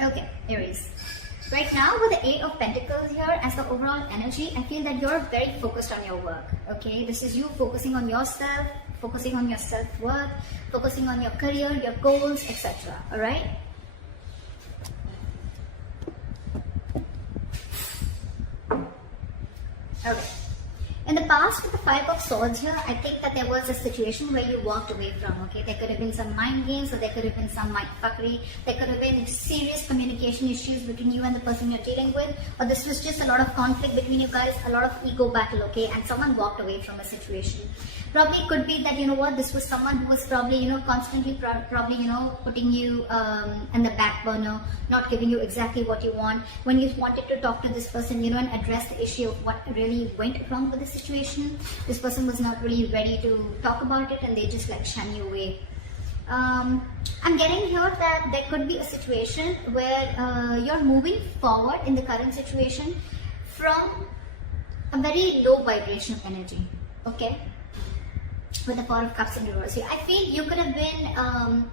Okay, Aries. Right now with the Eight of Pentacles here as the overall energy, I feel that you're very focused on your work. Okay, this is you focusing on yourself, focusing on your self-worth, focusing on your career, your goals, etc. Alright? Okay. In the past, with the Five of Swords here, I think that there was a situation where you walked away from, okay? There could have been some mind games, or there could have been some mind fuckery. There could have been serious communication issues between you and the person you're dealing with, or this was just a lot of conflict between you guys, a lot of ego battle, okay? And someone walked away from a situation. Probably it could be that, you know what, this was someone who was probably, you know, constantly probably, you know, putting you in the back burner, not giving you exactly what you want. When you wanted to talk to this person, you know, and address the issue of what really went wrong with the situation, this person was not really ready to talk about it, and they just like shun you away. I'm getting here that there could be a situation where you're moving forward in the current situation from a very low vibration of energy, okay? With the Four of Cups in reverse here, I feel you could have been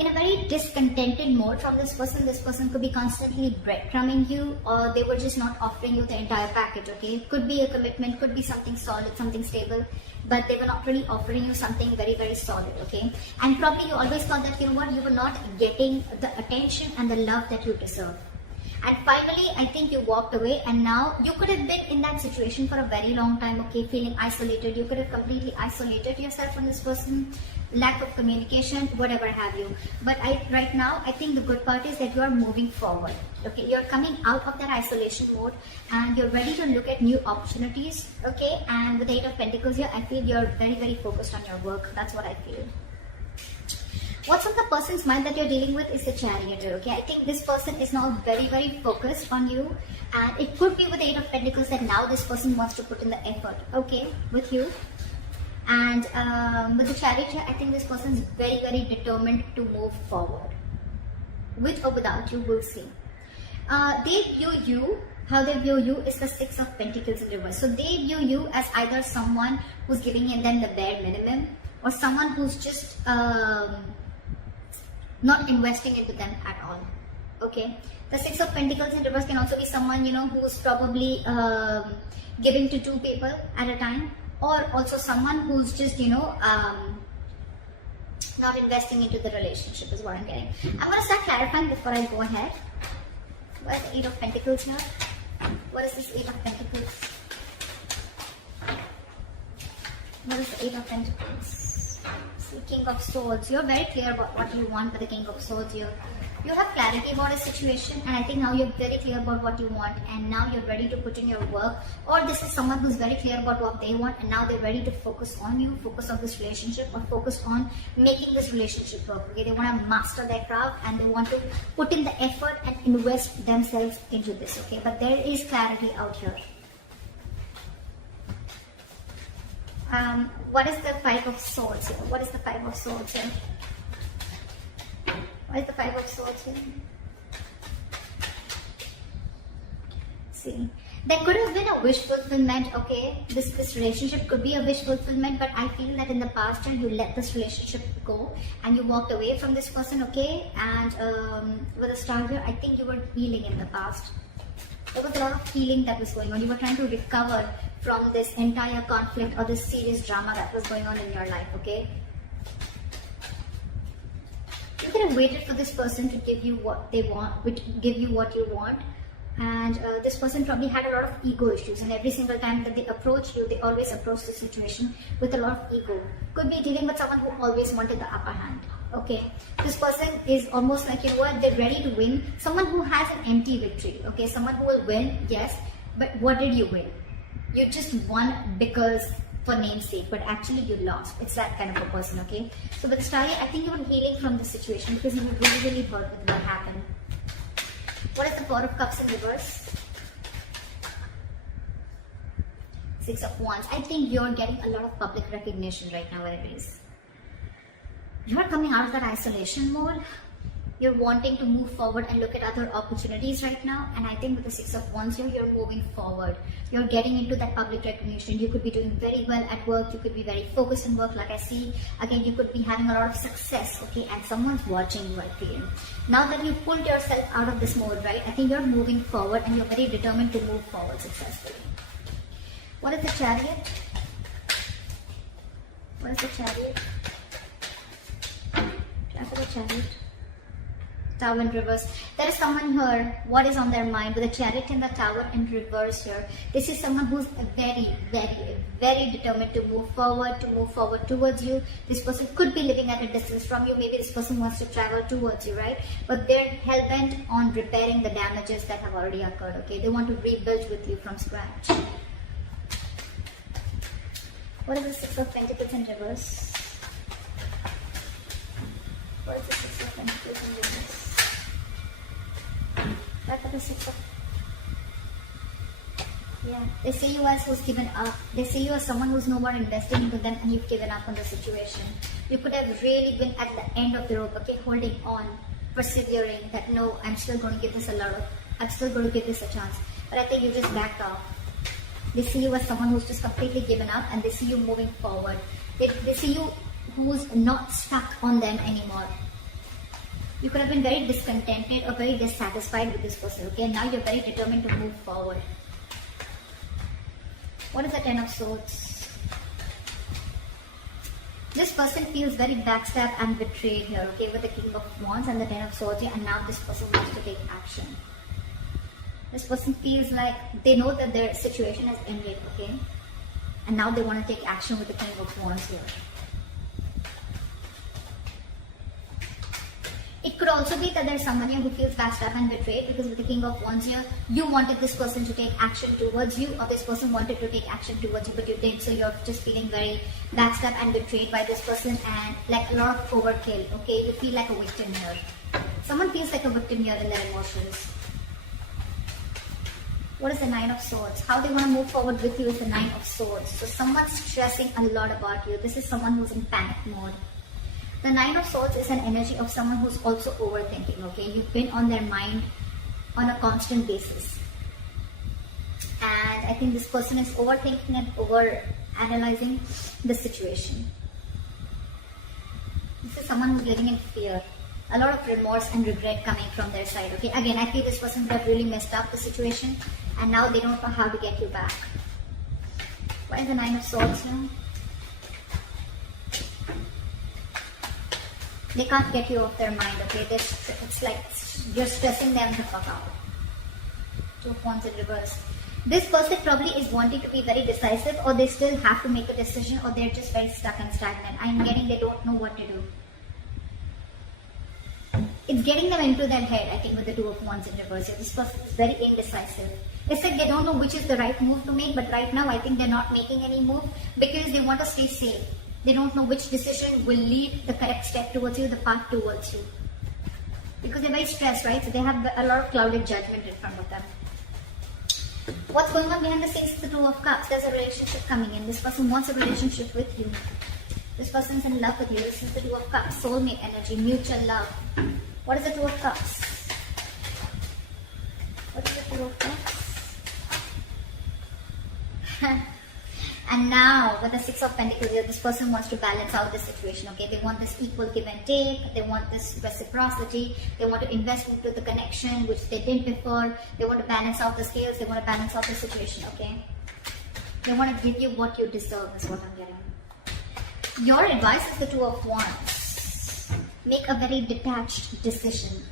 in a very discontented mode from this person. This person could be constantly breadcrumbing you, or they were just not offering you the entire package, okay? It could be a commitment, could be something solid, something stable, but they were not really offering you something very, very solid, okay? And probably you always thought that, you know what, you were not getting the attention and the love that you deserve. And finally, I think you walked away, and now you could have been in that situation for a very long time, okay, feeling isolated. You could have completely isolated yourself from this person, lack of communication, whatever have you. But right now, I think the good part is that you are moving forward, okay? You're coming out of that isolation mode, and you're ready to look at new opportunities, okay? And with the Eight of Pentacles here, I feel you're very, very focused on your work. That's what I feel. What's on the person's mind that you're dealing with is the Chariot, okay? I think this person is now very, very focused on you, and it could be with the Eight of Pentacles that now this person wants to put in the effort, okay, with you. And with the Chariot here, I think this person is very, very determined to move forward. With or without you, we'll see. They view you, how they view you is the Six of Pentacles in reverse. So they view you as either someone who's giving them the bare minimum, or someone who's just not investing into them at all, okay? The Six of Pentacles in reverse can also be someone, you know, who's probably giving to two people at a time, or also someone who's just, you know, not investing into the relationship is what I'm getting. I'm going to start clarifying before I go ahead. What is the Eight of Pentacles here? What is this Eight of Pentacles? What is the Eight of Pentacles? King of Swords. You're very clear about what you want with the King of Swords here. You have clarity about a situation, and I think now you're very clear about what you want, and now you're ready to put in your work. Or this is someone who's very clear about what they want, and now they're ready to focus on you, focus on this relationship, or focus on making this relationship work, okay? They want to master their craft, and they want to put in the effort and invest themselves into this, okay? But there is clarity out here. What is the Five of Swords here? What is the Five of Swords here? What is the Five of Swords here? See, there could have been a wish fulfillment, okay? This relationship could be a wish fulfillment, but I feel that in the past you let this relationship go and you walked away from this person, okay? And with a star here, I think you were healing in the past. There was a lot of healing that was going on. You were trying to recover from this entire conflict or this serious drama that was going on in your life, okay? You could have waited for this person to give you what they want, give you what you want. And this person probably had a lot of ego issues, and every single time that they approach you, they always approach the situation with a lot of ego. Could be dealing with someone who always wanted the upper hand, okay? This person is almost like, you know what, they're ready to win. Someone who has an empty victory, okay? Someone who will win, yes, but what did you win? You just won because for namesake, but actually you lost. It's that kind of a person, okay? So with Starry, I think you were healing from this situation because you were really, really hurt with what happened. What is the Four of Cups in reverse? Six of Wands. I think you're getting a lot of public recognition right now, Aries. You're coming out of that isolation mode, You're wanting to move forward and look at other opportunities right now. And I think with the Six of Wands here, you're moving forward. You're getting into that public recognition. You could be doing very well at work. You could be very focused in work, like I see. Again, you could be having a lot of success, okay? And someone's watching you, I feel. Now that you've pulled yourself out of this mode, right? I think you're moving forward and you're very determined to move forward successfully. What is the Chariot? What is the Chariot? Try for the Chariot. Tower in reverse. There is someone here, what is on their mind with the Chariot and the Tower in reverse here. This is someone who's very, very, very determined to move forward towards you. This person could be living at a distance from you. Maybe this person wants to travel towards you, right? But they're hell-bent on repairing the damages that have already occurred, okay? They want to rebuild with you from scratch. What is the Six of Pentacles in reverse? What is the Six of Pentacles in reverse? Back at the Six of... Yeah, they see you as who's given up. They see you as someone who's no more investing into them and you've given up on the situation. You could have really been at the end of the rope, okay, holding on, persevering, that no, I'm still going to give this I'm still going to give this a chance. But I think you just backed off. They see you as someone who's just completely given up and they see you moving forward. They see you who's not stuck on them anymore. You could have been very discontented or very dissatisfied with this person, okay? Now you're very determined to move forward. What is the Ten of Swords? This person feels very backstabbed and betrayed here, okay? With the King of Wands and the Ten of Swords here, and now this person wants to take action. This person feels like they know that their situation has ended, okay? And now they want to take action with the King of Wands here. It could also be that there's someone here who feels backstabbed and betrayed, because with the King of Wands here, you wanted this person to take action towards you, or this person wanted to take action towards you, but you didn't. So you're just feeling very backstabbed and betrayed by this person, and like a lot of overkill, okay? You feel like a victim here. Someone feels like a victim here in their emotions. What is the Nine of Swords? How they want to move forward with you is the Nine of Swords. So someone's stressing a lot about you. This is someone who's in panic mode. The Nine of Swords is an energy of someone who's also overthinking, okay? You've been on their mind on a constant basis. And I think this person is overthinking and over-analyzing the situation. This is someone who's living in fear. A lot of remorse and regret coming from their side, okay? Again, I feel this person would have really messed up the situation and now they don't know how to get you back. What is the Nine of Swords here? They can't get you off their mind, okay? It's like you're stressing them the fuck out. Two of Wands in reverse. This person probably is wanting to be very decisive, or they still have to make a decision, or they're just very stuck and stagnant. I'm getting they don't know what to do. It's getting them into their head, I think, with the Two of Wands in reverse. This person is very indecisive. It's like they don't know which is the right move to make, but right now I think they're not making any move because they want to stay safe. They don't know which decision will lead the correct step towards you, the path towards you. Because they're very stressed, right? So they have a lot of clouded judgment in front of them. What's going on behind the scenes is the Two of Cups. There's a relationship coming in. This person wants a relationship with you. This person's in love with you. This is the Two of Cups. Soulmate energy, mutual love. What is the Two of Cups? What is the Two of Cups? And now, with the Six of Pentacles here, this person wants to balance out the situation, okay? They want this equal give and take. They want this reciprocity. They want to invest into the connection, which they didn't before. They want to balance out the scales. They want to balance out the situation, okay? They want to give you what you deserve, is what I'm getting. Your advice is the Two of Wands. Make a very detached decision.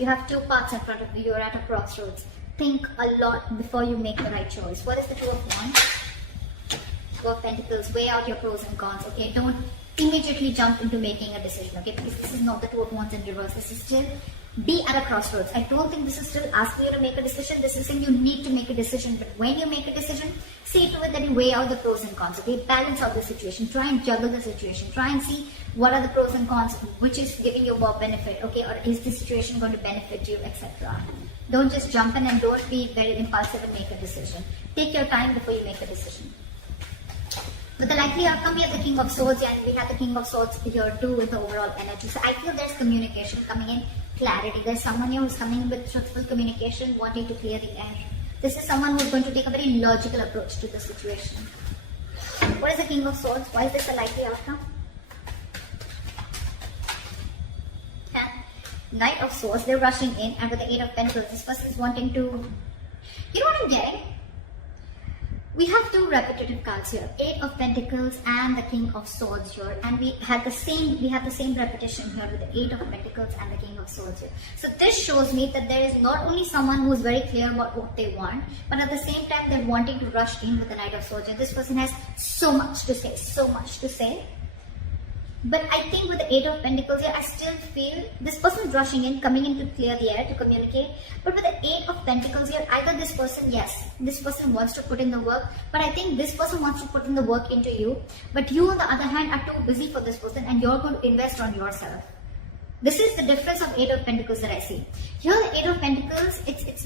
You have two paths in front of you. You're at a crossroads. Think a lot before you make the right choice. What is the Two of Wands? Two of Pentacles. Weigh out your pros and cons, okay? Don't immediately jump into making a decision, okay? Because this is not the Two of Wands in reverse. This is still be at a crossroads. I don't think this is still asking you to make a decision. This is saying you need to make a decision. But when you make a decision, see to it that you weigh out the pros and cons, okay? Balance out the situation. Try and juggle the situation. Try and see what are the pros and cons, which is giving you more benefit, okay? Or is the situation going to benefit you, etc. Don't just jump in and don't be very impulsive and make a decision. Take your time before you make a decision. With the likely outcome, we have the King of Swords, and we have the King of Swords here too with the overall energy. So I feel there's communication coming in, clarity. There's someone here who's coming with truthful communication, wanting to clear the air. This is someone who's going to take a very logical approach to the situation. What is the King of Swords? Why is this a likely outcome? And Knight of Swords, they're rushing in, and with the Eight of Pentacles, this person is wanting to, you know what I'm getting? We have two repetitive cards here, Eight of Pentacles and the King of Swords here, and we have the same repetition here with the Eight of Pentacles and the King of Swords here. So this shows me that there is not only someone who is very clear about what they want, but at the same time they're wanting to rush in with the Knight of Swords. And this person has so much to say. But I think with the Eight of Pentacles here, I still feel this person is rushing in, coming in to clear the air, to communicate. But with the Eight of Pentacles here, either this person, yes, this person wants to put in the work, but I think this person wants to put in the work into you. But you, on the other hand, are too busy for this person, and you're going to invest on yourself. This is the difference of Eight of Pentacles that I see. Here, the Eight of Pentacles, it's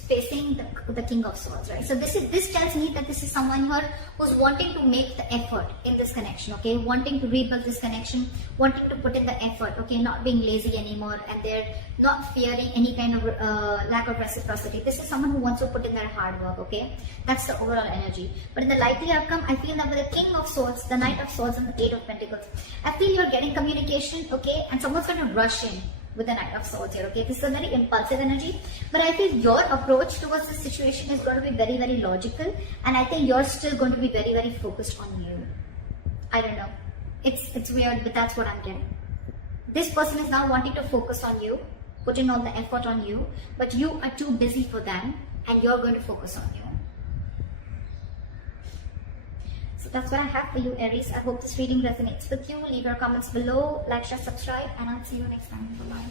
facing the King of Swords, right? So this tells me that this is someone here who's wanting to make the effort in this connection, okay? Wanting to rebuild this connection, wanting to put in the effort, okay? Not being lazy anymore, and they're not fearing any kind of lack of reciprocity. This is someone who wants to put in their hard work, okay? That's the overall energy. But in the likely outcome, I feel that with the King of Swords, the Knight of Swords, and the Eight of Pentacles, I feel you're getting communication, okay? And someone's going to rush in with the Knight of Swords here, okay? This is a very impulsive energy, but I feel your approach towards this situation is going to be very, very logical, and I think you're still going to be very, very focused on you. I don't know. It's weird, but that's what I'm getting. This person is now wanting to focus on you, putting all the effort on you, but you are too busy for them, and you're going to focus on you. So that's what I have for you, Aries. I hope this reading resonates with you. Leave your comments below, like, share, subscribe, and I'll see you next time. Bye-bye.